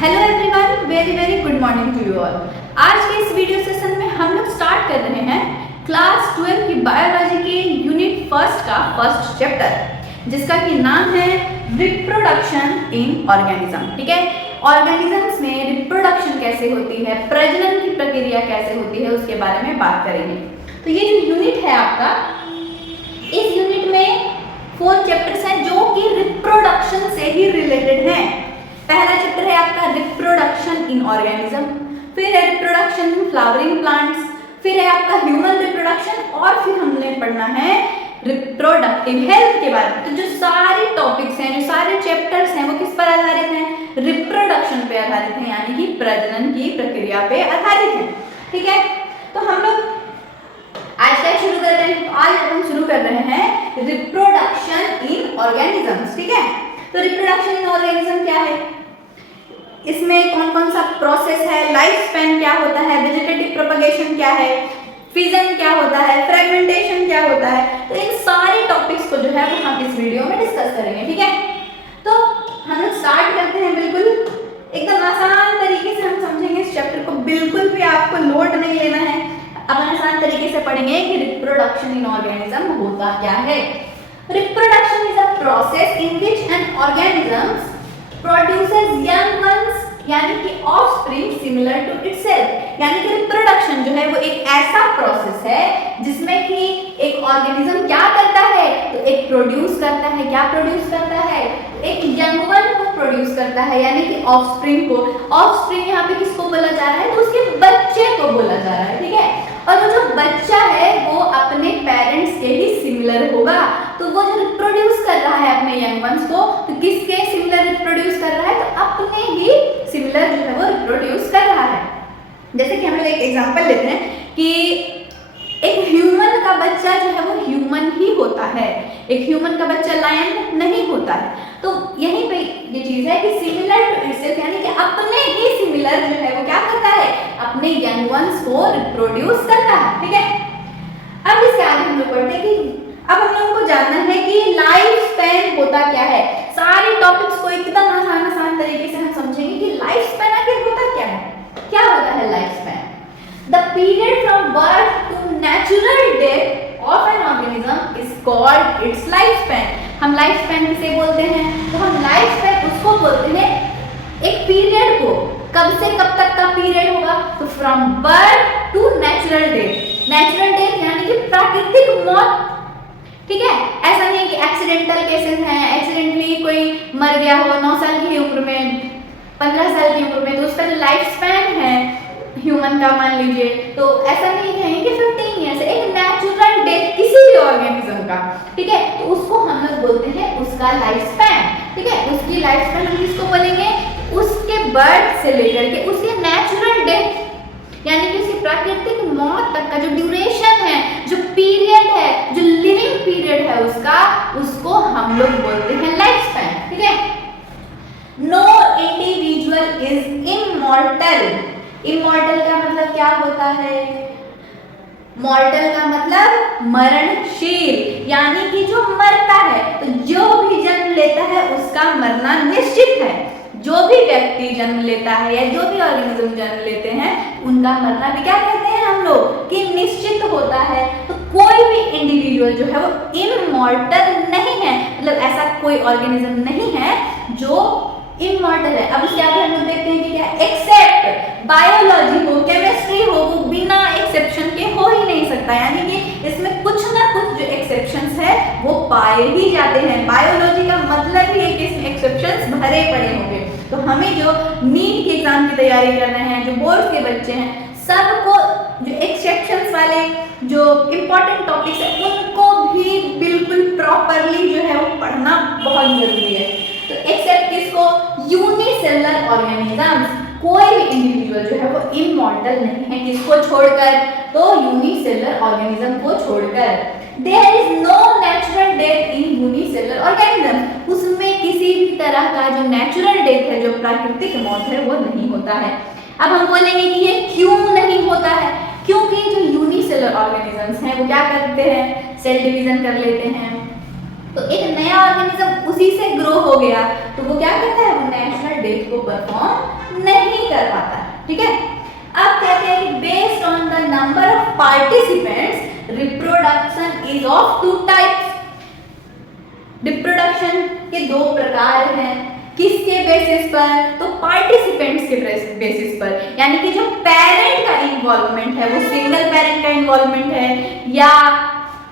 Hello everyone, very very good morning to you all. आज के इस वीडियो सेशन में हम लोग स्टार्ट कर रहे हैं क्लास 12 की बायोलॉजी के यूनिट फर्स्ट का फर्स्ट चैप्टर, जिसका कि नाम है रिप्रोडक्शन इन ऑर्गेनिज्म। ठीक है, ऑर्गेनिजम्स में रिप्रोडक्शन कैसे होती है, प्रजनन की प्रक्रिया कैसे होती है, उसके बारे में बात करेंगे। तो ये जो यूनिट है आपका, इस यूनिट में 4 चैप्टर्स हैं जो कि रिप्रोडक्शन से ही रिलेटेड हैं। पहला चैप्टर है आपका रिप्रोडक्शन इन ऑर्गेनिज्म, फिर है रिप्रोडक्शन इन फ्लावरिंग प्लांट्स, फिर है आपका ह्यूमन रिप्रोडक्शन, और फिर हमने पढ़ना है रिप्रोडक्टिव हेल्थ के बारे में। तो जो सारे टॉपिक्स हैं, जो सारे चैप्टर्स हैं, वो किस पर आधारित हैं? रिप्रोडक्शन पे आधारित हैं, यानी कि प्रजनन की प्रक्रिया पे आधारित है। ठीक है, तो हम लोग आज क्या शुरू कर रहे हैं? आज हम शुरू कर रहे हैं रिप्रोडक्शन इन ऑर्गेनिजम्स। ठीक है, तो रिप्रोडक्शन इन ऑर्गेनिज्म क्या है, इसमें कौन कौन सा प्रोसेस है, लाइफ स्पैन क्या होता है, वेजिटेटिव प्रोपगेशन क्या है, फिजन क्या होता है, फ्रेगमेंटेशन क्या होता है, तो इन सारे टॉपिक्स को जो है वो हम इस वीडियो में डिस्कस करेंगे। ठीक है, तो हम लोग स्टार्ट करते हैं। बिल्कुल एकदम आसान तरीके से हम समझेंगे इस चैप्टर को, बिल्कुल भी आपको लोड नहीं लेना है। अपन आसान तरीके से पढ़ेंगे कि रिप्रोडक्शन इन ऑर्गेनिज्म होता क्या है। Reproduction is a process in which an organism produces young ones, यानी कि ऑफस्प्रिंग सिमिलर टू इटसेल्फ। यानी कि रिप्रोडक्शन जो है वो एक ऐसा प्रोसेस है जिसमें कि एक ऑर्गेनिज्म क्या करता है, तो एक प्रोड्यूस करता है। क्या प्रोड्यूस करता है? एक यंग वन को प्रोड्यूस करता है, यानी कि ऑफस्प्रिंग को। ऑफस्प्रिंग यहाँ पे किसको बोला जा रहा है? तो उसके बच्चे को बोला जा रहा है। ठीक है, और वो जो बच्चा है वो अपने पेरेंट्स के ही सिमिलर होगा। तो वो जो रिप्रोड्यूस कर रहा है अपने यंग वंस को, तो किसके सिमिलर रिप्रोड्यूस कर रहा है? तो अपने ही सिमिलर जो है वो रिप्रोड्यूस कर रहा है। जैसे कि हम लोग एक एग्जांपल लेते हैं कि एक ह्यूमन का बच्चा जो है वो ह्यूमन ही होता है, एक ह्यूमन का बच्चा लायन नहीं होता है। तो यहीं पे ये चीज है कि सिमिलर टू इटसेल्फ, यानी कि अपने ही सिमिलर जो है वो क्या करता है? अपने यंग वंस को रिप्रोड्यूस करता है। ठीक है, अब इसके आगे हम लोग पढ़ते हैं कि अब हम लोगों को जानना है कि लाइफ स्पैन होता क्या है। सारे टॉपिक्स को एकदम आसान तरीके से हम समझेंगे कि लाइफ स्पैन आखिर होता क्या है। क्या होता है life span? The period from birth to natural death of an organism is called its life span. हम लाइफ स्पैन किसे बोलते हैं? तो हम लाइफ स्पैन उसको बोलते हैं एक पीरियड को, कब से कब तक का पीरियड होगा? तो from birth to natural death. Natural death यानी कि प्राकृतिक मौत। ठीक है, ऐसा नहीं कि एक्सीडेंटल केसेस हैं, एक्सीडेंटली कोई मर गया हो 9 साल की उम्र में, 15 साल की उम्र में, तो उसका जो लाइफ स्पैन है ह्यूमन का मान लीजिए, तो ऐसा नहीं कहेंगे कि 15 ईयर्स। एक नेचुरल डेथ किसी भी ऑर्गेनिज्म का, ठीक है, तो उसको हम लोग बोलते हैं उसका लाइफ स्पैन। ठीक है, उसकी लाइफ स्पैन हम किसको बोलेंगे? उसके बर्थ से लेकर के उसके नेचुरल डेथ, यानी कि उसकी प्राकृतिक मौत तक का जो ड्यूरेशन है, जो पीरियड है, जो लिविंग पीरियड है उसका, उसको हम लोग बोलते हैं लाइफ स्पैन। ठीक है, no individual is immortal. Immortal का मतलब क्या होता है? मॉर्टल का मतलब मरणशील, यानी कि जो मरता है। तो जो भी जन्म लेता है उसका मरना निश्चित है। जो भी व्यक्ति जन्म लेता है या जो भी ऑर्गेनिज्म जन्म लेते हैं, उनका मरना भी क्या कहते हैं हम लोग कि निश्चित होता है। तो कोई भी इंडिविजुअल जो है वो इमॉर्टल नहीं है, मतलब ऐसा कोई ऑर्गेनिज्म नहीं है जो इमॉर्टल है। अब उसके आगे हम लोग देखते हैं कि क्या, एक्सेप्ट बायोलॉजी हो, केमिस्ट्री हो, वो बिना एक्सेप्शन के हो ही नहीं सकता। यानी कि इसमें कुछ ना कुछ जो एक्सेप्शंस है वो पाए ही जाते हैं। बायोलॉजी का मतलब ही है कि इसमें एक्सेप्शंस भरे पड़े होंगे। तो हमें जो नीट के एग्जाम की तैयारी कर रहे हैं, जो बोर्ड के बच्चे हैं, सबको जो एक्सेप्शंस वाले जो इम्पोर्टेंट टॉपिक्स है उनको भी बिल्कुल प्रॉपरली जो है वो पढ़ना बहुत जरूरी है। तो एक्सेप्ट किसको? Unicellular organisms. कोई भी इंडिविजुअल जो है वो इमॉर्टल नहीं है, किसको छोड़कर? तो यूनिसेलुलर ऑर्गेनिज्म को छोड़कर। There is no natural death in unicellular organism. उसमें किसी भी तरह का जो नेचुरल डेथ है, जो प्राकृतिक मौत है, वो नहीं होता है। अब हम बोलेंगे कि ये क्यों नहीं होता है? क्योंकि जो यूनिसेलुलर ऑर्गेनिजम्स हैं वो क्या करते हैं? सेल डिवीजन कर लेते हैं, तो एक नया ऑर्गेनिज्म उसी से ग्रो हो गया तो वो क्या करता है, वो नेचुरल डेथ को परफॉर्म नहीं कर पाता। ठीक है, अब कहते हैं कि based on the number of participants reproduction is of two types. Reproduction के दो प्रकार हैं, किसके बेसिस पर, तो पार्टिसिपेंट्स के बेसिस पर, यानी कि जो पेरेंट का इन्वॉल्वमेंट है वो सिंगल पेरेंट का इन्वॉल्वमेंट है या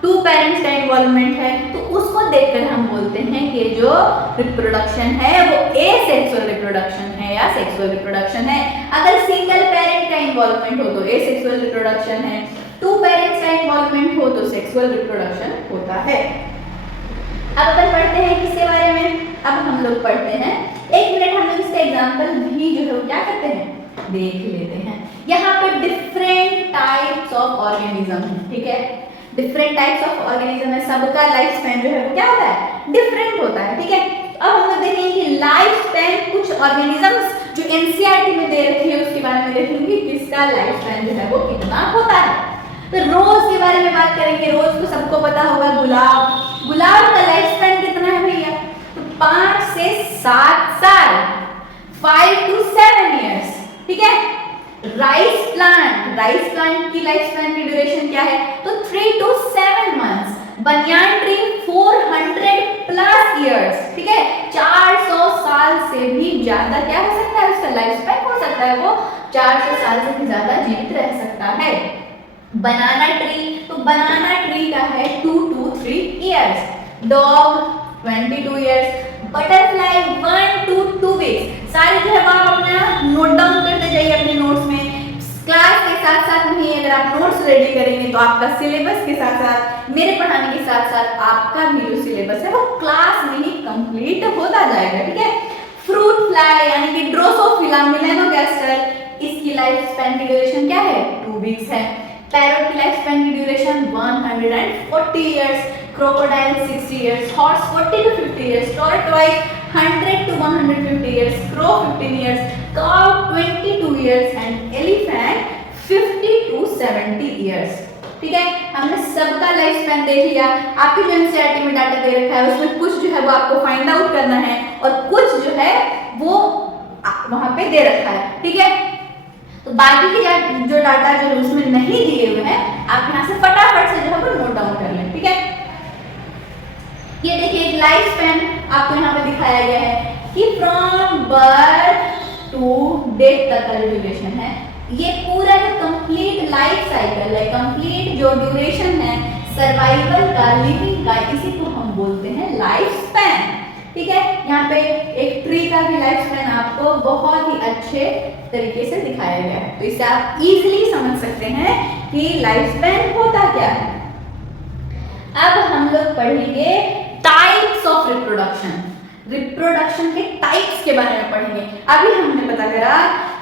टू पेरेंट्स का इन्वॉल्वमेंट है, तो उसको देखकर हम बोलते हैं कि जो रिप्रोडक्शन है वो एसेक्सुअल रिप्रोडक्शन है या सेक्सुअल रिप्रोडक्शन है। अगर सिंगल पेरेंट का इन्वॉल्वमेंट हो तो एसेक्सुअल रिप्रोडक्शन है, टू पेरेंट्स का इन्वॉल्वमेंट हो तो सेक्सुअल रिप्रोडक्शन होता है। अब अपन पढ़ते हैं किसके बारे में, अब हम लोग पढ़ते हैं, एक मिनट हम लोग इसका एग्जांपल भी जो है वो क्या करते हैं, देख लेते हैं। यहाँ पे डिफरेंट टाइप्स ऑफ ऑर्गेनिज्म है, ठीक है, डिफरेंट टाइप्स ऑफ ऑर्गेनिज्म है, सबका लाइफ स्पैन जो है वो क्या होता है, डिफरेंट होता है। ठीक है, अब हम लोग देखेंगे कि लाइफ स्पैन कुछ ऑर्गेनिजम्स जो एनसीईआरटी में दे रखी है उसके बारे में देखेंगे किसका लाइफ स्पैन जो है वो कितना होता है। तो रोज के बारे में बात करेंगे, रोज तो सबको पता होगा, गुलाब का लाइफ स्पैन कितना है भैया, तो 5 से 7 साल, 5 to 7 years। ठीक है, राइस प्लांट की लाइफ स्पैन की ड्यूरेशन क्या है, तो 3 to 7 months। Banyan tree 400 plus years. ठीक है, 400 साल से भी ज्यादा क्या हो सकता है, उसका लाइफ स्पैन हो सकता है, वो 400 साल से भी ज्यादा जीवित रह सकता है। बनाना ट्री, तो बनाना ट्री का है 2 to 3 years। Dog 22 years। Butterfly 1 to 2 weeks। सारे जो है वो आप अपना नोट डाउन करते जाइए अपने नोट्स में। क्लास के साथ साथ में ही अगर आप नोट्स रेडी करेंगे तो आपका सिलेबस के साथ साथ, मेरे पढ़ाने के साथ साथ आपका भी जो सिलेबस है वो क्लास में ही कंप्लीट होता जाएगा। ठीक है, फ्रूट फ्लाई यानी कि ड्रोसोफिला मेलानोगास्टर, इसकी लाइफ स्पैन की ड्यूरेशन क्या है, 2 weeks है। पैरोट की लाइफ स्पैन की duration 140 years, crocodile 60 years, horse 40 to 50 years, tortoise 100 to 150 years, crow 15 years, cow 22 years and elephant 50 to 70 years। ठीक है, हमने सबका लाइफ स्पैन देख लिया। आपके जो एनसीईआरटी में डाटा दे रखा है उसमें कुछ जो है वो आपको फाइंड आउट करना है और कुछ जो है वो वहां पे दे रखा है। ठीक है, तो बाकी के जो डाटा जो उसमें नहीं दिए हुए हैं आप यहाँ से फटाफट से जो है वो नोट डाउन कर लें। ठीक है, ये देखिए एक लाइफ स्पैन आपको यहाँ पे दिखाया गया है कि फ्रॉम बर्थ टू डेथ तक का ड्यूरेशन है। ये पूरा जो कंप्लीट लाइफ साइकिल है, कंप्लीट जो ड्यूरेशन है सर्वाइवल का, लिविंग का, इसी को हम बोलते हैं लाइफ स्पैन। ठीक है, यहाँ पे एक ट्री का भी लाइफ स्पैन आपको बहुत ही अच्छे तरीके से दिखाया गया है, तो इसे आप इजीली समझ सकते हैं कि लाइफ स्पैन होता क्या है। अब हम लोग पढ़ेंगे टाइप्स ऑफ रिप्रोडक्शन, रिप्रोडक्शन के टाइप्स के बारे में पढ़ेंगे। अभी हमने पता करा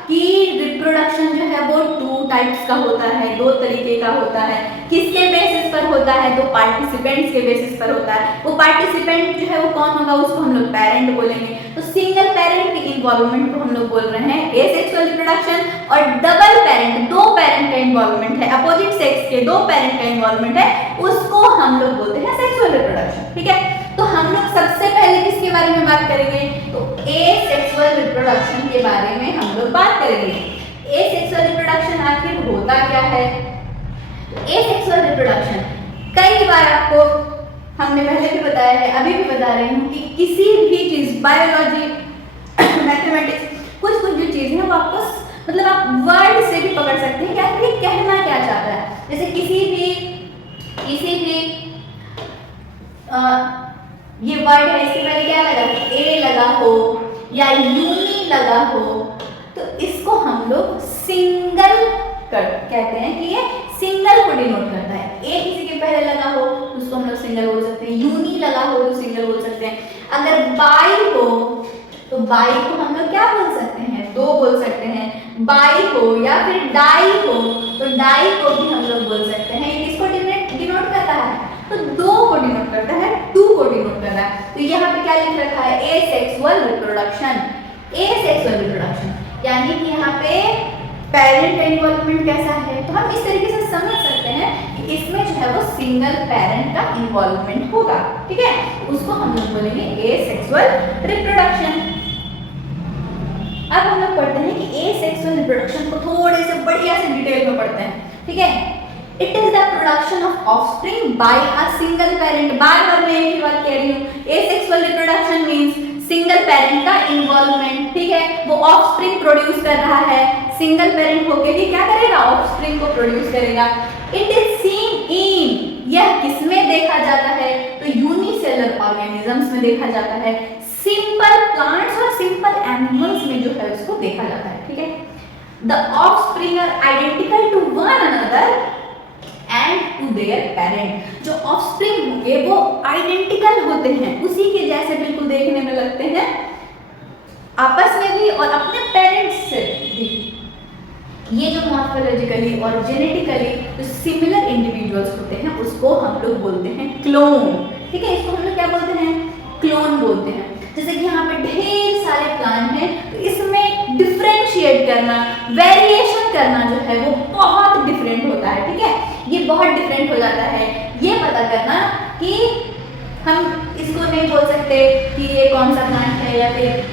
कि रिप्रोडक्शन जो है वो 2 टाइप्स का होता है, 2 तरीके का होता है। किसके बेसिस पर होता है, तो पार्टिसिपेंट्स के बेसिस पर होता है। वो पार्टिसिपेंट जो है वो कौन होगा, उसको हम लोग पेरेंट बोलेंगे। तो सिंगल पेरेंट के इन्वॉल्वमेंट को हम लोग बोल रहे हैं एसेक्सुअल रिप्रोडक्शन, और डबल पेरेंट 2 पेरेंट का इन्वॉल्वमेंट है, अपोजिट सेक्स के 2 पेरेंट का इन्वॉल्वमेंट है, उसको हम लोग बोलते हैं सेक्सुअल रिप्रोडक्शन। ठीक है, तो हम लोग सबसे पहले किसके बारे में बात करेंगे, तो एसेक्सुअल रिप्रोडक्शन के बारे में हम लोग बात करेंगे। एसेक्सुअल रिप्रोडक्शन आखिर होता क्या है। एसेक्सुअल रिप्रोडक्शन कई बार आपको हमने पहले भी बताया है, अभी भी बता रही हूँ कि किसी भी चीज, बायोलॉजी, मैथमेटिक्स, कुछ जो चीज है वो आपको मतलब आप वर्ड से भी पकड़ सकते हैं कि आखिर ये कहना क्या चाहता है। जैसे किसी भी ये वर्ड है, इसके पहले क्या लगा, ए लगा हो या यूनी लगा हो, तो इसको हम लोग सिंगल कहते हैं कि ये सिंगल को डिनोट करता है। ए किसी के पहले लगा हो तो उसको हम लोग सिंगल बोल सकते हैं, यूनी लगा हो तो सिंगल बोल सकते हैं। अगर बाई हो तो बाई को हम लोग क्या बोल सकते हैं, 2 बोल सकते हैं। बाई हो या फिर डाई हो तो डाई को भी हम लोग बोल सकते हैं। ये किसको डिनोट करता है, तो 2 को डिनोट करता है, 2 को डिनोट कर रहा है। तो यहाँ पे क्या लिख रखा है, एसेक्सुअल रिप्रोडक्शन। एसेक्सुअल रिप्रोडक्शन यानी कि यहाँ पे पेरेंट का इन्वॉल्वमेंट कैसा है, तो हम इस तरीके से समझ सकते हैं कि इसमें जो है वो सिंगल पेरेंट का इन्वॉल्वमेंट होगा, ठीक है, उसको हम लोग बोलेंगे एसेक्सुअल रिप्रोडक्शन। अब हम लोग पढ़ते हैं कि एसेक्सुअल रिप्रोडक्शन को थोड़े से बढ़िया से डिटेल में पढ़ते हैं, ठीक है। It is the production of offspring by a single parent. बार बार मैं एक बात कह रही हूँ, asexual reproduction means single parent का इन्वॉल्वमेंट, ठीक है। वो ऑफस्प्रिंग प्रोड्यूस कर रहा है, सिंगल पेरेंट होकर भी क्या करेगा, ऑफस्प्रिंग को प्रोड्यूस करेगा। इट इज सीन इन, यह किसमें देखा जाता है, तो यूनिसेलर ऑर्गेनिजम्स में देखा जाता है, सिंपल प्लांट्स और सिंपल एनिमल्स में जो है उसको देखा जाता है, ठीक है। The offspring are identical to one another and to their parent. जो ऑफस्प्रिंग होंगे वो आइडेंटिकल होते हैं, उसी के जैसे बिल्कुल देखने में लगते हैं, आपस में भी और अपने पेरेंट्स से भी। ये जो मॉर्फोलॉजिकली और जेनेटिकली जो सिमिलर इंडिविजुअल्स होते हैं उसको हम लोग बोलते हैं क्लोन, ठीक है। इसको हम लोग क्या बोलते हैं, क्लोन बोलते हैं। जैसे कि यहाँ पे ढेर सारे प्लांट हैं, तो इसमें डिफरेंशिएट करना, वेरिएशन करना जो है वो बहुत डिफरेंट होता है, ठीक है। ये बहुत डिफरेंट हो जाता है। ये पता करना कि हम इसको नहीं बोल सकते कि ये कौन सा प्लांट है, या फिर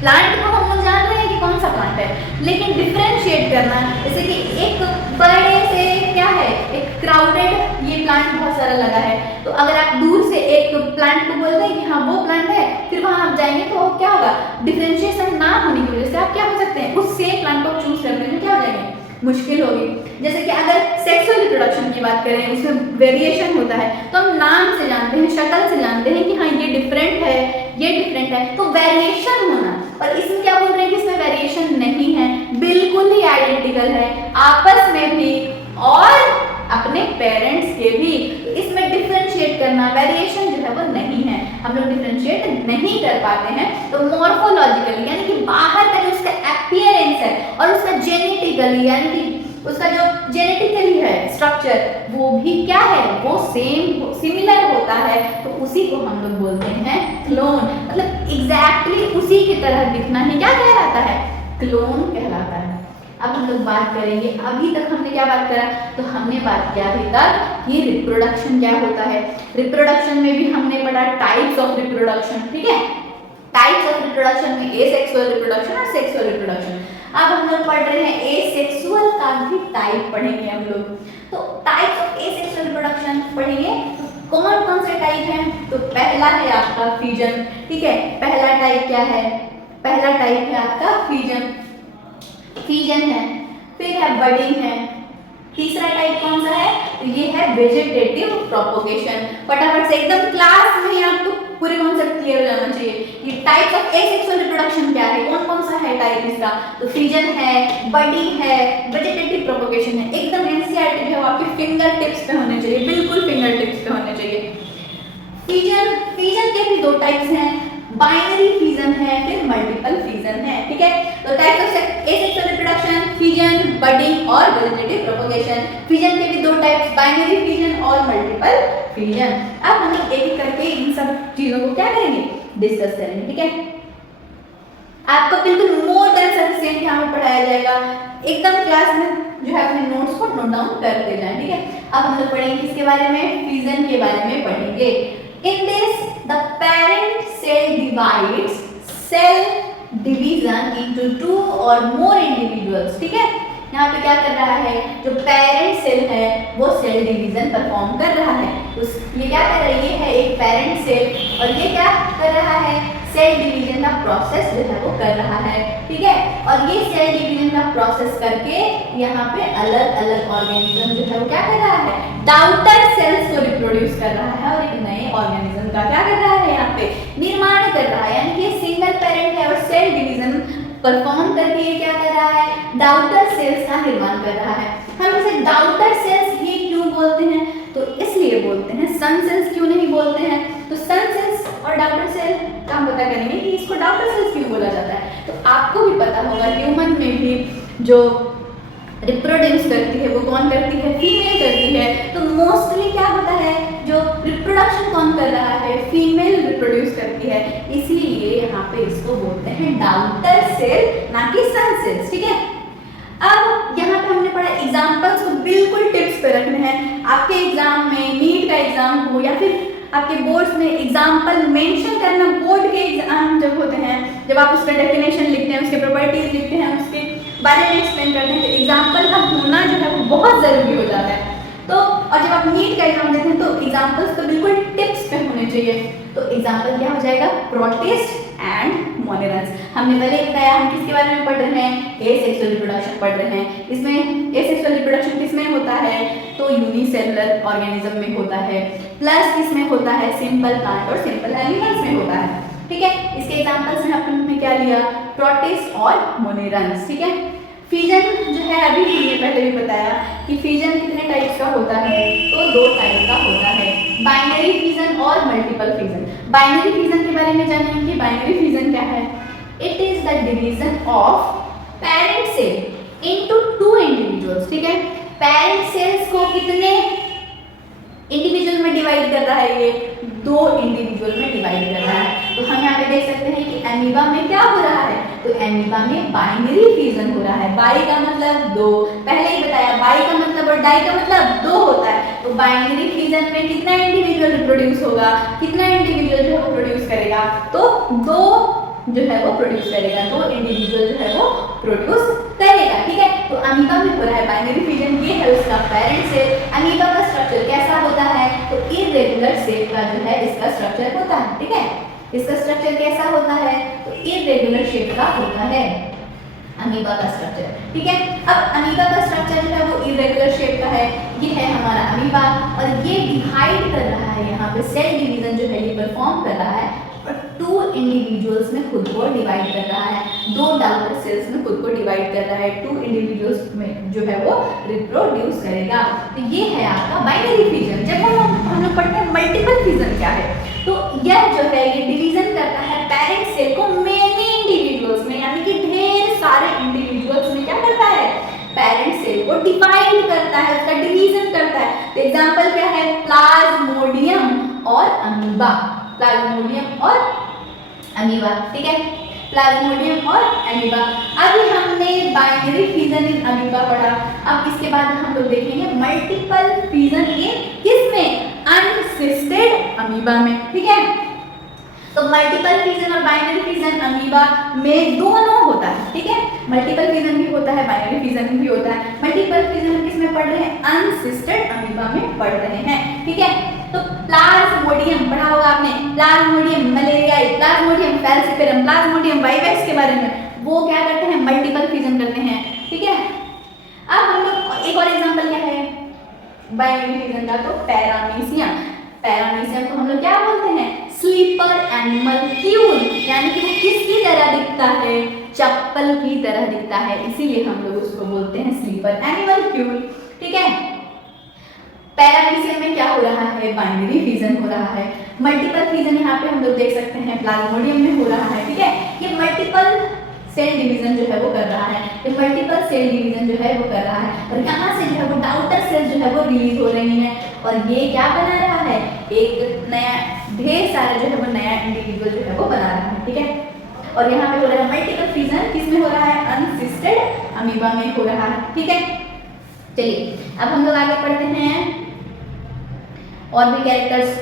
प्लांट को हम लोग जान रहे हैं कि कौन सा प्लांट है, लेकिन डिफरेंशिएट करना, जैसे कि एक बड़े से क्या है, एक क्राउडेड ये प्लांट बहुत सारा लगा है, तो अगर आप दूर से एक प्लांट को बोलते हैं कि हाँ वो प्लांट है, फिर वहां आप जाएंगे तो क्या होगा, डिफरेंशिएशन ना होने की वजह से आप क्या हो सकते हैं, उस सेम प्लांट को चूज करने में क्या हो जाएंगे, मुश्किल होगी। जैसे कि अगर सेक्सुअल रिप्रोडक्शन की बात करें, उसमें वेरिएशन होता है, तो हम नाम से जानते हैं, शक्ल से जानते हैं कि हाँ ये डिफरेंट है, ये डिफरेंट है, तो वेरिएशन होना। और इसमें क्या बोल रहे हैं कि इसमें वेरिएशन नहीं है, बिल्कुल ही आइडेंटिकल है, आपस में भी और अपने पेरेंट्स के भी। तो इसमें डिफरेंशिएट करना, वेरिएशन जो है वो नहीं है, हम लोग डिफरेंशिएट नहीं कर पाते हैं। तो मॉर्फोलॉजिकली यानी कि बाहर का जो उसका अपीयरेंस है और उसका जेनेटिकली यानी कि उसका जो जेनेटिकली है स्ट्रक्चर, वो भी क्या है, वो सेम सिमिलर होता है, तो उसी को हम लोग बोलते हैं क्लोन। मतलब एग्जैक्टली उसी की तरह दिखना ही क्या कहलाता है, क्लोन कहलाता है। अब हम लोग बात करेंगे, अभी तक हमने क्या बात करा, तो हमने बात किया अभी तक कि रिप्रोडक्शन क्या होता है। रिप्रोडक्शन में भी हमने पढ़ा टाइप्स ऑफ रिप्रोडक्शन, ठीक है। टाइप्स ऑफ रिप्रोडक्शन में एसेक्सुअल रिप्रोडक्शन और सेक्सुअल रिप्रोडक्शन। अब हम लोग पढ़ रहे हैं एसेक्सुअल का भी टाइप पढ़ेंगे हम लोग। तो टाइप्स ऑफ एसेक्सुअल रिप्रोडक्शन पढ़ेंगे, तो कौन कौन से टाइप हैं, तो पहला है आपका फ्यूजन, ठीक है। पहला टाइप क्या है, पहला टाइप है आपका फ्यूजन, फ्यूजन है, फिर है बडिंग है, तीसरा टाइप कौन सा है, तो ये है वेजिटेटिव प्रोपोगेशन। फटाफट से एकदम क्लास में आपको पूरे कॉन्सेप्ट क्लियर हो जाना चाहिए कि टाइप्स ऑफ एसेक्सुअल रिप्रोडक्शन क्या है, कौन कौन सा है टाइप इसका, तो फ्यूजन है, बडिंग है, वेजिटेटिव प्रोपोगेशन है। एकदम एनसीईआरटी है वो आपके फिंगर टिप्स पे होने चाहिए, बिल्कुल फिंगर टिप्स पे होने चाहिए। फ्यूजन के भी दो टाइप्स हैं, बाइनरी फ्यूजन है, फिर मल्टीपल फ्यूजन है, ठीक है। तो types of asexual reproduction, fusion, budding और वेजिटेटिव प्रोपोगेशन। फ्यूजन के भी दो टाइप्स, बाइनरी फ्यूजन और मल्टीपल फ्यूजन। अब हम लोग एक एक करके इन सब चीजों को क्या करेंगे, डिस्कस करेंगे, ठीक है। आपको बिल्कुल मोर देन सफिशिएंट यहाँ पे पढ़ाया जाएगा, एकदम क्लास में जो है अपने नोट्स को नोट डाउन करते जाएं, ठीक है। अब हम लोग पढ़ेंगे किसके बारे में, फ्यूजन के बारे में पढ़ेंगे। In this, the parent cell divides cell division into two or more individuals, ठीक है। यहाँ पे क्या कर रहा है, जो पेरेंट सेल है वो सेल डिवीजन परफॉर्म कर रहा है। ये क्या कर रहा है, ये है एक पेरेंट सेल और ये क्या कर रहा है, सेल डिवीजन का प्रोसेस जो है वो कर रहा है, ठीक है। और ये सेल डिवीजन का प्रोसेस करके यहाँ पे अलग अलग ऑर्गेनिज्म जो है वो क्या कर रहा है, डाउटर सेल्स को रिप्रोड्यूस कर रहा है और एक नए ऑर्गेनिज्म का क्या कर रहा है, यहाँ पे निर्माण कर रहा है। यानी कि सिंगल पेरेंट है और सेल डिवीजन परफॉर्म करके ये क्या कर रहा है, डाउटर सेल्स का निर्माण कर रहा है। हम इसे डाउटर सेल्स ही क्यों बोलते हैं, तो इसलिए बोलते हैं, सन सेल्स क्यों नहीं बोलते हैं, तो सन सेल्स और डाउटर सेल का हम पता करेंगे कि इसको डाउटर सेल्स क्यों बोला जाता है। तो आपको भी पता होगा ह्यूमन में भी जो रिप्रोड्यूस करती है वो कौन करती है, फीमेल करती है। तो मोस्टली क्या होता है, जो रिप्रोडक्शन कौन कर रहा है, फीमेल रिप्रोड्यूस करती है, इसीलिए यहाँ पे इसको बोलते हैं डाउटर सेल, ना कि सन सेल्स, ठीक है। अब यहाँ पे हमने पढ़ा एग्जांपल्स को बिल्कुल टिप्स टिप्स पे रखने हैं। आपके एग्जाम में, नीट का एग्जाम हो या फिर आपके बोर्ड्स में एग्जाम्पल मेंशन करना, बोर्ड के एग्जाम जब होते हैं, जब आप उसका डेफिनेशन लिखते हैं, उसके प्रॉपर्टीज लिखते हैं, उसके बारे में एक्सप्लेन करते हैं, तो एग्जाम्पल का होना जो है वो बहुत ज़रूरी हो जाता है। तो और जब आप नीट का एग्जाम देते हैं तो एग्जाम्पल्स तो बिल्कुल टिप्स पे होने चाहिए। तो एग्जाम्पल क्या हो जाएगा, प्रोटिस्ट एंड मोनेरन्स। हमने पहले बताया हम किसके बारे में पढ़ रहे हैं, एसेक्सुअल रिप्रोडक्शन पढ़ रहे हैं। इसमें एसेक्सुअल रिप्रोडक्शन किसमें होता है, तो यूनिसेलुलर ऑर्गेनिज्म में होता है, प्लस किसमें होता है, सिंपल प्लांट और सिंपल एनिमल्स में होता है। ठीक है, इसके एग्जाम्पल्स में आपने क्या लिया, प्रोटिस्ट और मोनेरन्स। ठीक है, फिजन जो है अभी हमने पहले भी बताया कि फिजन कितने टाइप्स का होता है, तो 2 टाइप का होता है, बाइनरी फिजन और मल्टीपल फिजन। बाइनरी फिजन के बारे में जानेंगे कि बाइनरी फिजन क्या है। It is the division of parent cell into 2 individuals. ठीक है, पेरेंट सेल्स को कितने इंडिविजुअल में डिवाइड कर रहा है, ये 2 इंडिविजुअल में डिवाइड कर रहा है। तो हम यहाँ पे देख सकते हैं कि एमीबा में क्या हो रहा है, तो एमीबा में बाइनरी फिजन हो रहा है। बाई का मतलब 2, पहले ही बताया, बाई का मतलब और डाई का मतलब 2 होता है। तो बाइनरी फिजन में कितना इंडिविजुअल प्रोड्यूस होगा, कितना इंडिविजुअल जो है वो प्रोड्यूस करेगा, तो 2 जो है वो प्रोड्यूस करेगा, 2 इंडिविजुअल जो है वो प्रोड्यूस करेगा। ठीक है, तो अमीबा में हो रहा है बाइनरी फिजन, ये है उसका पेरेंट सेल। अमीबा का स्ट्रक्चर कैसा होता है, तो इर्रेगुलर शेप का जो है इसका स्ट्रक्चर होता है। ठीक है, इसका स्ट्रक्चर कैसा होता है, तो इर्रेगुलर शेप का होता है अमीबा का स्ट्रक्चर। ठीक है, अब अमीबा का स्ट्रक्चर जो है वो इर्रेगुलर शेप का है। ये है हमारा अमीबा और ये डिवाइड कर रहा है, यहाँ पे सेल डिवीजन जो है ये परफॉर्म कर रहा है और 2 इंडिविजुअल्स में खुद को डिवाइड कर रहा है, 2 डॉटर सेल्स में खुद को डिवाइड कर रहा है, 2 इंडिविजुअल्स में जो है वो रिप्रोड्यूस करेगा। तो ये है आपका बाइनरी फिजन। जब हम लोग पढ़ते हैं मल्टीपल फिजन क्या है, तो यह जो है ये डिवीजन करता है पेरेंट सेल को मेनी इंडिविजुअल्स में, यानी कि ढेर सारे इंडिविजुअल्स में क्या करता है, पेरेंट सेल को डिवाइड करता है, उसका डिवीजन करता है। तो एग्जांपल क्या है, प्लाज्मोडियम और अमीबा, प्लाज्मोडियम और अमीबा। ठीक है, प्लाज्मोडियम और अमीबा। अभी हमने बाइनरी फिजन इन अमीबा पढ़ा, अब इसके बाद हम लोग देखेंगे मल्टीपल फिजन इन किसमें, अनसिस्टेड अमीबा में। ठीक है, तो मल्टीपल फिजन और बाइनरी फिजन अमीबा में दोनों होता है। ठीक है, मल्टीपल फिजन भी होता है, बाइनरी फिजन भी होता है। मल्टीपल फिजन किसमें पढ़ रहे हैं, अनसिस्टेड अमीबा में पढ़ रहे हैं। ठीक है, तो प्लाज्मोडियम पढ़ा होगा आपने, प्लाज्मोडियम मलेरियाई, प्लाज्मोडियम फैलसिफेरम, प्लाज्मोडियम वाइवेक्स के बारे में, वो क्या करते हैं, मल्टीपल फिजन करते हैं। ठीक है, अब हम लोग एक और एग्जांपल क्या है बाइनरी फिजन का, तो पैरामीशियम। पैरामीशियम को हम लोग क्या बोलते हैं, स्लीपर एनिमलक्यूल, यानी कि वो किसकी तरह दिखता है, चप्पल की तरह दिखता है, इसीलिए हम लोग उसको बोलते हैं स्लीपर एनिमलक्यूल। ठीक है, पैरामीशियम में क्या हो रहा है, बाइनरी फिजन हो रहा है। मल्टीपल फिजन यहाँ पे हम लोग देख सकते हैं प्लाज्मोडियम में हो रहा है। ठीक है, ये मल्टीपल सेल डिवीजन जो है वो कर रहा है, ये मल्टीपल सेल डिवीजन जो है वो कर रहा है और यहाँ से जो है वो डॉटर सेल जो है वो रिलीज हो रही है और ये क्या बना रहा है, एक नया ढेर सारा जो है वो नया इंडिविजुअल जो है वो बना रहा है। ठीक है, और यहाँ पे हो रहा है मल्टीपल फिजन, किसमें हो रहा है, अनसिस्टेड अमीबा में हो रहा है। ठीक है, चलिए अब हम लोग आगे पढ़ते हैं और भी characters.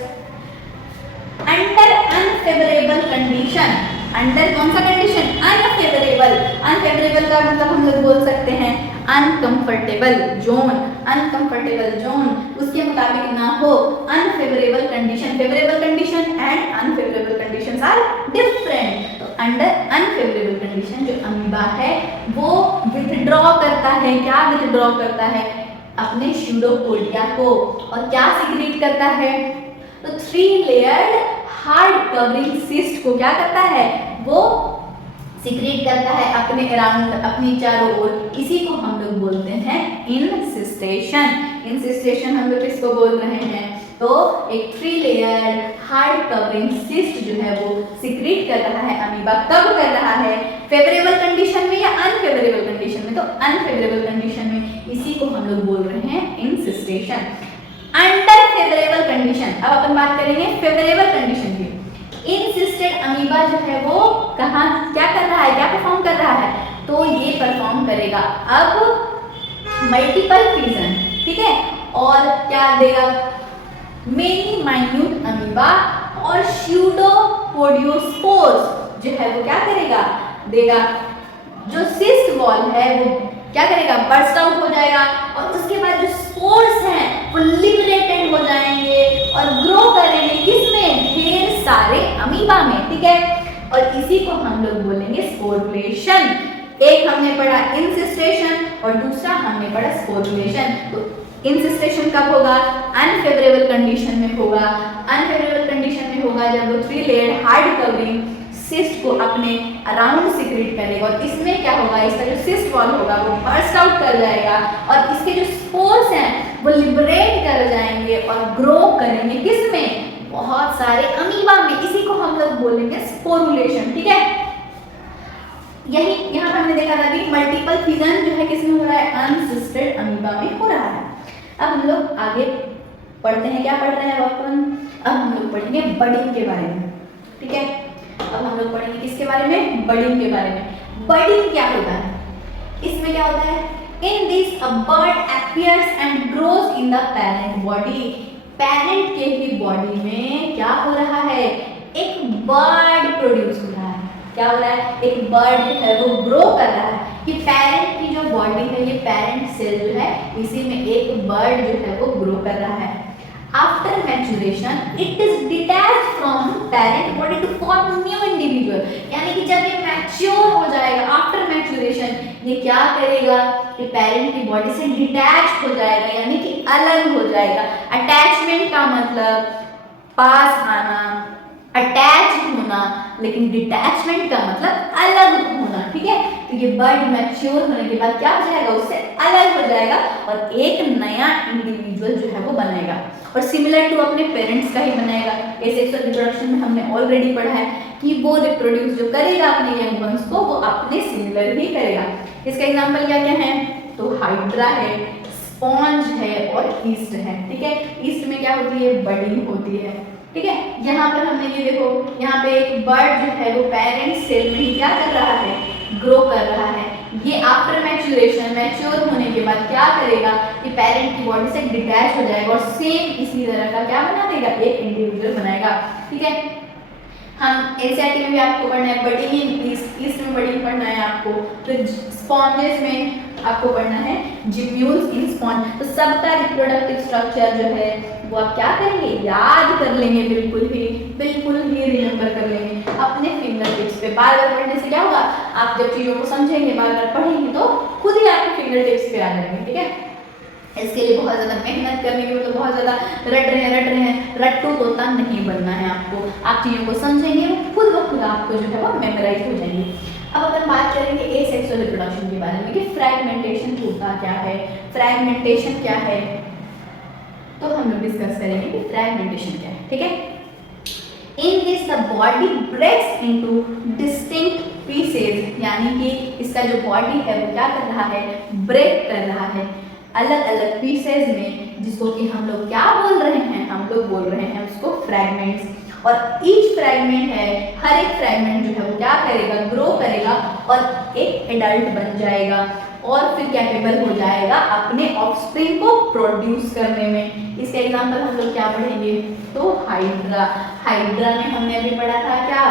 Under unfavourable condition, under कौन सा कंडीशन, अनफेवरेबल। अनफेवरेबल का मतलब हम लोग बोल सकते हैं अनकंफर्टेबल जोन, अनकंफर्टेबल जोन उसके मुताबिक ना हो, unfavourable condition. Favourable condition and unfavourable conditions are different. तो अंडर अनफेवरेबल कंडीशन जो अमीबा है वो विथड्रॉ करता है, क्या विथड्रॉ करता है, अपने स्यूडोपोडिया को, और क्या सीक्रेट करता है, तो 3 लेयर्ड हार्ड कवरिंग सिस्ट को क्या करता है, वो सीक्रेट करता है अपने अराउंड, अपने चारों ओर। इसी को हम लोग बोलते हैं इंसिस्टेशन। इंसिस्टेशन हम लोग किसको बोल रहे हैं, तो एक 3 लेयर हार्ड कवरिंग सिस्ट जो है वो सीक्रेट कर रहा है अमीबा। कब कर रहा है, फेवरेबल कंडीशन में या अनफेवरेबल कंडीशन में, तो अनफेवरेबल कंडीशन में, इसी को हम लोग बोल रहे हैं इंसिस्टेशन। अंडर फेवरेबल कंडीशन, अब अपन बात करेंगे फेवरेबल कंडीशन की। इंसिस्टेड अमीबा जो है वो कहाँ क्या कर रहा है, क्या परफॉर्म कर रहा है, तो ये परफॉर्म करेगा अब मल्टीपल फिजन। ठीक है, और क्या देगा, मेनी माइन्यूट अमीबा और स्यूडोपोडियोस्पोर्स जो है वो क्या करेगा, देगा। जो सिस्ट वॉल है वो क्या करेगा, बर्स्ट आउट हो जाएगा और उसके बाद जो स्पोर्स हैं वो लिबरेटेड हो जाएंगे और ग्रो करेंगे किसमें, ढेर सारे अमीबा में, ठीक है। और इसी को हम लोग बोलेंगे स्पोरुलेशन। एक हमने पढ़ा इंसिस्टेशन और दूसरा हमने पढ़ा स्पोरुलेशन। तो इंसिस्टेशन कब होगा, अनफेवरेबल कंडीशन में होगा। अनफेवरेबल कंडीशन में होगा जब वो 3 लेयर्ड हार्ड कवरिंग सिस्ट को अपने अराउंड सिक्रेट करेगा और इसमें क्या होगा, इसका जो सिस्ट वॉल होगा वो बर्स्ट आउट कर जाएगा और इसके जो स्पोर्स हैं वो लिबरेट कर जाएंगे और ग्रो करेंगे किसमें, बहुत सारे अमीबा में। इसी को हम लोग बोलेंगे स्पोरुलेशन, ठीक है। यही यहाँ पर हमने देखा था कि मल्टीपल फिजन जो है किसमें हो रहा है, अनसिस्टेड अमीबा में हो रहा है। अब हम लोग आगे पढ़ते हैं, क्या पढ़ रहे हैं अब हम लोग पढ़ेंगे बडिंग के बारे में, ठीक है। अब हम लोग पढ़ेंगे किसके बारे में, बडिंग के बारे में। बडिंग क्या होता है, इसमें क्या होता है, in this a bird appears and grows in the parent body. Parent के ही बॉडी में क्या हो रहा है, एक बर्ड प्रोड्यूस हो रहा है। क्या हो रहा है, एक बर्ड जो है वो ग्रो कर रहा है कि पेरेंट की जो बॉडी है, ये पेरेंट सेल जो है इसी में एक बर्ड जो है वो ग्रो कर रहा है। After maturation it is detached from parent body to form new individual. यानी कि जब ये मैच्योर हो जाएगा, आफ्टर मैच्योरेशन ये क्या करेगा कि पेरेंट की बॉडी से डिटैच हो जाएगा, यानी कि अलग हो जाएगा। अटैचमेंट का मतलब पास आना, अटैच होना, लेकिन डिटैचमेंट का मतलब अलग होना, ठीक है। तो ये बर्ड मैच्योर होने के बाद क्या हो जाएगा, उससे अलग हो जाएगा और एक नया इंडिविजुअल जो है वो बनाएगा और सिमिलर टू अपने पेरेंट्स का ही बनाएगा। सेक्सुअल रिप्रोडक्शन में हमने ऑलरेडी पढ़ा है कि वो रिप्रोड्यूस जो करेगा अपने यंग वंस को वो अपने सिमिलर ही करेगा। इसका एग्जाम्पल क्या क्या है, तो हाइड्रा है, स्पॉन्ज है और ईस्ट है, ठीक है। ईस्ट में क्या होती है, बडिंग होती है, ठीक है। यहाँ पर हमने ये देखो, यहाँ पे एक बर्ड जो है वो पेरेंट सेल में ही क्या कर रहा है, ग्रो कर रहा है। ये आफ्टर मैच्योरेशन, मैच्योर होने के बाद क्या करेगा कि पेरेंट की बॉडी से डिटैच हो जाएगा और सेम इसी तरह का क्या बना देगा, एक इंडिविजुअल बनाएगा, ठीक है। हम एनसीईआरटी में भी आपको पढ़ना है बडिंग इन ईस्ट, ईस्ट में बडिंग पढ़ना है आपको। तो स्पॉन्जेस में आपको पढ़ना है जिम्यूल्स इन स्पॉन्ज। तो सबका रिप्रोडक्टिव स्ट्रक्चर जो है वो आप क्या करेंगे, याद कर लेंगे, बिल्कुल ही रिमेंबर कर लेंगे अपने फिंगर टिप्स पे। बार बार पढ़ने से क्या होगा, आप जब चीज़ों को समझेंगे, बार बार पढ़ेंगे तो खुद ही आपके फिंगर टिप्स पे आ जाएंगे, ठीक है। इसके लिए बहुत ज़्यादा मेहनत करने की, मतलब बहुत ज़्यादा रट रहे हैं, रट्टू तोता नहीं बनना है आपको। आप चीज़ों को समझेंगे वो खुद ब खुद आपको जो है वो मेमोराइज हो जाएंगे। अब अपन बात करेंगे एसेक्सुअल रिप्रोडक्शन के बारे में कि फ्रैगमेंटेशन होता क्या है, फ्रैगमेंटेशन क्या है, तो हम लोग डिस्कस करेंगे कि फ्रैगमेंटेशन क्या है, ठीक है। In this the body breaks into distinct pieces, यानी कि इसका जो बॉडी है वो क्या कर रहा है, ब्रेक कर रहा है अलग अलग पीसेज में, जिसको कि हम लोग क्या बोल रहे हैं, हम लोग बोल रहे हैं उसको फ्रैगमेंट्स। और ईच फ्रैगमेंट है, हर एक फ्रैगमेंट जो है वो क्या करेगा, ग्रो करेगा और एक एडल्ट बन जाएगा और फिर कैपेबल हो जाएगा अपने ऑफस्प्रिंग को प्रोड्यूस करने में। इसका एग्जांपल हम लोग क्या पढ़ेंगे, तो हाइड्रा। हाइड्रा में हमने अभी पढ़ा था क्या,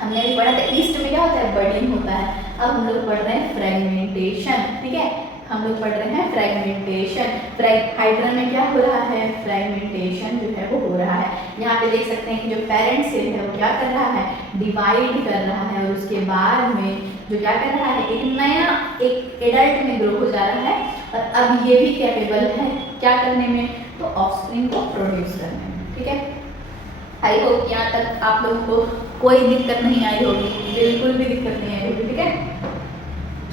हमने अभी पढ़ा था ईस्ट में क्या होता है, बडिंग होता है। अब हम लोग पढ़ रहे हैं फ्रैगमेंटेशन, ठीक है। हम लोग पढ़ रहे हैं फ्रैगमेंटेशन। हाइड्रा में क्या हो रहा है, फ्रैगमेंटेशन जो है वो हो रहा है। यहाँ पे देख सकते हैं कि जो पेरेंट सेल है वो क्या कर रहा है, डिवाइड कर रहा है और उसके बाद में जो क्या कर रहा है, एक नया एक एडल्ट में ग्रो हो जा रहा है और अब ये भी कैपेबल है क्या करने में, तो ऑफस्प्रिंग को प्रोड्यूस करने में, ठीक है। आई होप यहाँ तक आप लोगों को कोई दिक्कत नहीं आई होगी, बिल्कुल भी दिक्कत नहीं आई होगी, ठीक है।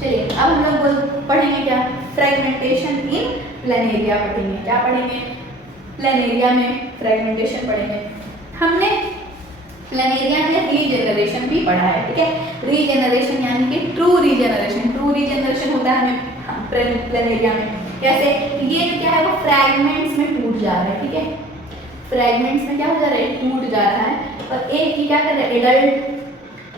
चलिए अब हम लोग पढ़ेंगे क्या, फ्रैगमेंटेशन इन प्लेनेरिया पढ़ेंगे। क्या पढ़ेंगे, प्लेनेरिया में फ्रैगमेंटेशन पढ़ेंगे। हमने प्लेनेरिया में रीजेनरेशन भी पढ़ा है, ठीक है। रीजेनरेशन यानी कि ट्रू रीजेनरेशन, ट्रू रीजेनरेशन होता है हमें प्लेनेरिया में। कैसे, ये जो क्या है वो फ्रैगमेंट्स में टूट जा रहा है, ठीक है। फ्रैगमेंट्स में क्या हो जा रहा है, टूट जा रहा है और एक ही क्या कर रहा है, एडल्ट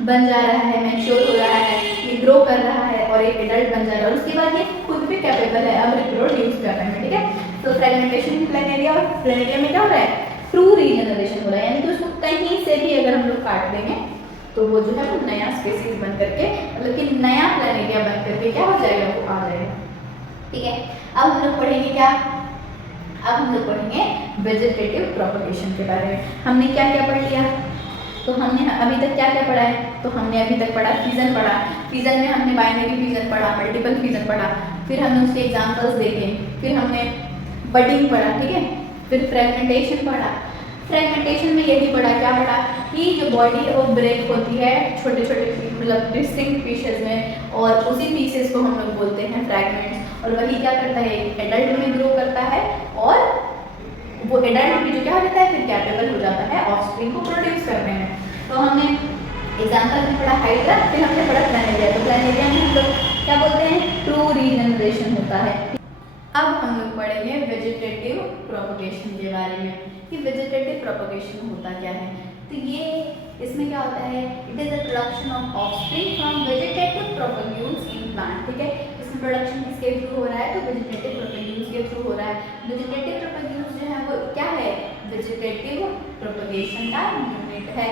बन जा रहा है, मैच्योर हो रहा है, ये ग्रो कर रहा है और एक एडल्ट बन जा रहा है और उसके बाद ये खुद भी कैपेबल है अब रिप्रोड्यूस करने में, ठीक है। तो फ्रेगमेंटेशन में प्लेनेरिया और प्लेनेरिया में क्या हो रहा है, ट्रू रीजनरेशन हो रहा है, यानी कि उसको कहीं से भी अगर हम लोग काट देंगे तो वो जो है वो नया स्पीसीज बन करके, मतलब कि नया प्लेनेरिया बन करके क्या हो जाएगा, वो आ जाएगा। ठीक है, अब हम लोग पढ़ेंगे क्या, अब हम लोग पढ़ेंगे वेजिटेटिव प्रोपगेशन के बारे में। हमने क्या क्या पढ़ लिया, तो हमने अभी तक क्या क्या पढ़ा है, तो हमने अभी तक पढ़ा फिजन पढ़ा, फिजन में हमने बाइनरी फिजन पढ़ा, मल्टीपल फिजन पढ़ा, फिर हमने उसके एग्जांपल्स देखे, फिर हमने बडिंग पढ़ा, ठीक है, फिर फ्रेगमेंटेशन पढ़ा। फ्रेगमेंटेशन में यही पढ़ा, क्या पढ़ा कि जो बॉडी है वो ब्रेक होती है छोटे छोटे मतलब डिस्टिंक्ट पीसेस में, और उसी पीसेस को हम लोग बोलते हैं फ्रैगमेंट्स, और वही क्या करता है, एडल्ट में ग्रो करता है, और वो एडल्ट भी जो क्या हो जाता है फिर कैपेबल हो जाता है ऑफस्प्रिंग को प्रोड्यूस करने में। तो हमने एग्जांपल में पढ़ा हाइड्रा, फिर हमने पढ़ा प्लेनेरिया। तो प्लेनेरिया में हम लोग क्या बोलते हैं, ट्रू रीजनरेशन होता है। अब हम लोग पढ़ेंगे वेजिटेटिव प्रोपगेशन के बारे में कि वेजिटेटिव प्रोपगेशन होता क्या है। तो ये इसमें क्या होता है, it is the production of offspring from vegetative propagules in plant. ठीक है, इसमें प्रोडक्शन किसके थ्रू हो रहा है, तो वेजिटेटिव प्रोपग्यूल्स के थ्रू हो रहा है। वेजिटेटिव प्रोपग्यूल्स जो है वो क्या है, वेजिटेटिव प्रोपगेशन का यूनिट है।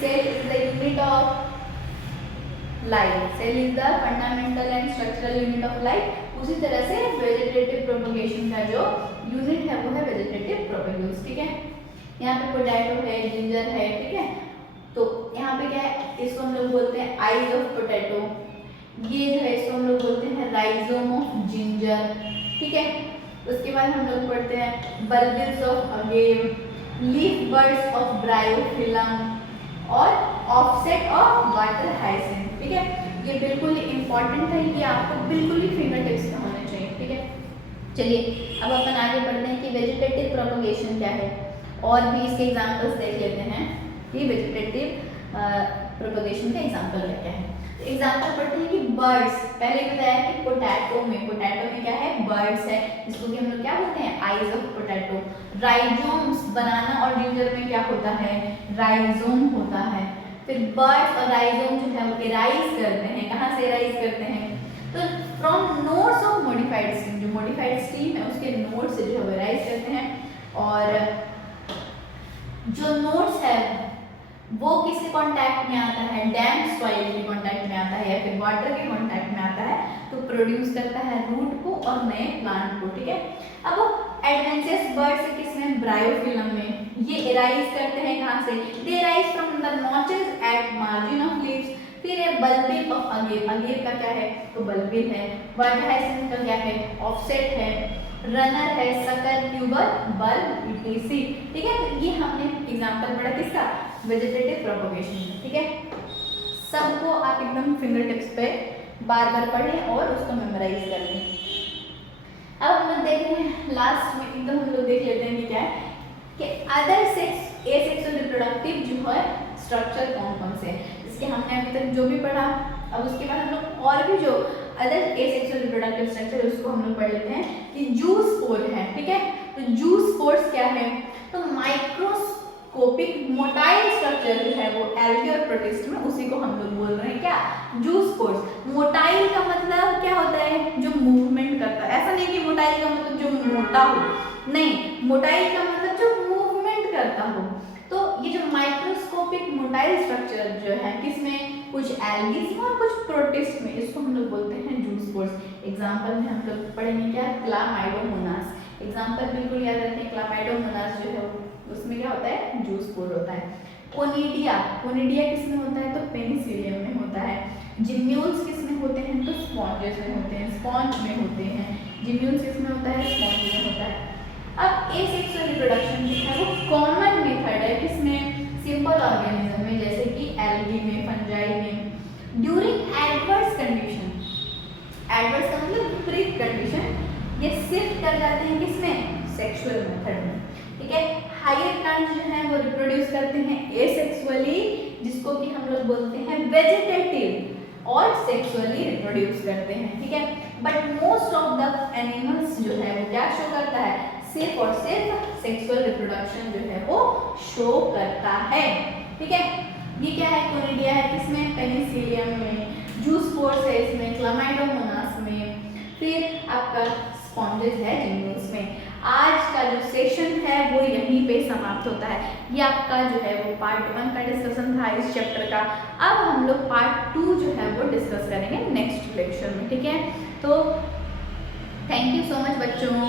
Cell is the unit of life, cell is the fundamental and structural unit of life. उसी तरह से वेजिटेटिव प्रोपगेशन का जो यूनिट है वो है वेजिटेटिव प्रोपग्यूल्स। ठीक है, यहाँ पे पोटैटो है, जिंजर है, ठीक है, तो यहाँ पे क्या है, इसको हम लोग बोलते हैं आईज ऑफ पोटैटो, ये जो है इसको हम लोग बोलते हैं राइजोम ऑफ जिंजर। ठीक है, उसके बाद हम लोग पढ़ते हैं bulbils of agave, leaf birds of bryophyllum, और ऑफसेट ऑफ वाटर हाइसिंथ। ठीक है, ये बिल्कुल इंपॉर्टेंट है, ये आपको बिल्कुल ही फिंगर टिप्स में होने चाहिए। ठीक है, चलिए अब अपन आगे बढ़ते हैं कि वेजिटेटिव प्रोपगेशन क्या है, और भी इसके एग्जांपल्स देख लेते हैं कि वेजिटेटिव प्रोपगेशन के एग्जांपल क्या है। एग्जांपल पढ़ते हैं कि बर्ड्स, पहले बताया कि पोटैटो में क्या है, बर्ड्स है, जिसको कि हम लोग क्या बोलते हैं, आईज ऑफ पोटैटो। राइजोम्स, बनाना और जिंजर में क्या होता है, राइजोम होता है। फिर बर्ड्स और राइजोम जो है वो एराइज करते हैं, कहाँ से एराइज करते हैं, तो from nodes of modified steam, जो मॉडिफाइड स्टीम है उसके नोड से जो है वो एराइज करते हैं। और जो नोड्स है वो किसके कांटेक्ट में आता है, डैम्प सॉइल के कांटेक्ट में आता है या फिर वाटर के कांटेक्ट में आता है, तो प्रोड्यूस करता है रूट को और नए प्लांट को। ठीक है, अब एडवेंचरस बर्ड्स किसमें, ब्रायोफिलम में, ये एराइज करते हैं कहाँ से, they arise from the notches at margin of leaves. फिर है बल्बिल ऑफ अगेव, अगेव का क्या है, तो बल्बिल है। वाटर हाइसिंथ का क्या है, ऑफसेट है। रनर है, सकर, ट्यूबर, बल्ब, इटीसी। ठीक है, तो ये हमने एग्जांपल पढ़ा किसका, वेजिटेटिव प्रोपगेशन। ठीक है, सबको आप एकदम फिंगर टिप्स पे बार बार पढ़ें और उसको मेमोराइज कर लें। अब हम लोग देख रहे हैं लास्ट में एकदम हम लोग देख लेते हैं कि क्या है कि अदर सेक्स एसेक्सुअल रिप्रोडक्टिव जो है स्ट्रक्चर कौन कौन से हैं, इसके हमने अभी तक जो भी पढ़ा। अब उसके बाद हम लोग और भी जो अदर एसेक्सुअल रिप्रोडक्टिव स्ट्रक्चर है उसको हम लोग पढ़ लेते हैं कि जूस्पोर है। ठीक है, तो जूस्पोर्स क्या है, तो माइक्रोस्कोपिक मोटाइल स्ट्रक्चर जो है वो एल्गी और प्रोटिस्ट में, उसी को हम लोग बोल रहे हैं क्या, जूस्पोर्स। मोटाइल का मतलब क्या होता है, जो मूवमेंट करता है। ऐसा नहीं कि मोटाइल का मतलब जो मोटा हो, नहीं, मोटाइल का मतलब जो मूवमेंट करता हो। तो ये जो माइक्रोस्कोपिक मोटाइल स्ट्रक्चर जो है किसमें, कुछ एल्गीज में और कुछ प्रोटिस्ट में, इसको हम लोग बोलते हैं जूस्पोर्स। एग्जांपल में हम लोग पढ़ेंगे क्या, क्लामाइडोमोनास। एग्जांपल बिल्कुल याद रखें, क्लामाइडोमोनास जो है उसमें क्या होता है, जूस्पोर होता है। कोनिडिया, कोनिडिया किसमें होता है, तो पेनिसिलियम में होता है। जिम्यूल्स किसमें होते हैं, तो स्पॉन्जेस में होते हैं, स्पॉन्ज में होते हैं। जिम्यूल्स किसमें होता है, स्पॉन्ज में होता है। अब एसेक्सुअल रिप्रोडक्शन जो है वो कॉमन मेथड है किसमें, सिंपल ऑर्गेनिज्म में, जैसे कि एल्गी में, फंजाई में। ड्यूरिंग एडवर्स कंडीशन, एडवर्स का मतलब विपरीत कंडीशन, ये शिफ्ट कर जाते हैं किसमें, सेक्सुअल मेथड में। ठीक है, हायर प्लांट्स जो हैं वो रिप्रोड्यूस करते हैं एसेक्सुअली, जिसको कि हम लोग बोलते हैं वेजिटेटिव, और सेक्सुअली रिप्रोड्यूस करते हैं। ठीक है, but most of the animals जो है वो क्या शो करता है, सिर्फ और सिर्फ सेक्सुअल रिप्रोडक्शन जो है वो शो करता है। ठीक है, ये क्या है, कोनिडिया है किसमें, पेनिसिलियम में। जूस्पोर्स है इसमें, क्लामाइडोमोनास में। फिर आपका स्पॉन्जेस है जिम्यूल्स में। आज का जो सेशन है वो यहीं पे समाप्त होता है। ये आपका जो है वो पार्ट 1 का डिस्कशन था इस चैप्टर का। अब हम लोग पार्ट 2 जो है वो डिस्कस करेंगे नेक्स्ट लेक्चर में, ठीक है। तो थैंक यू सो मच बच्चों।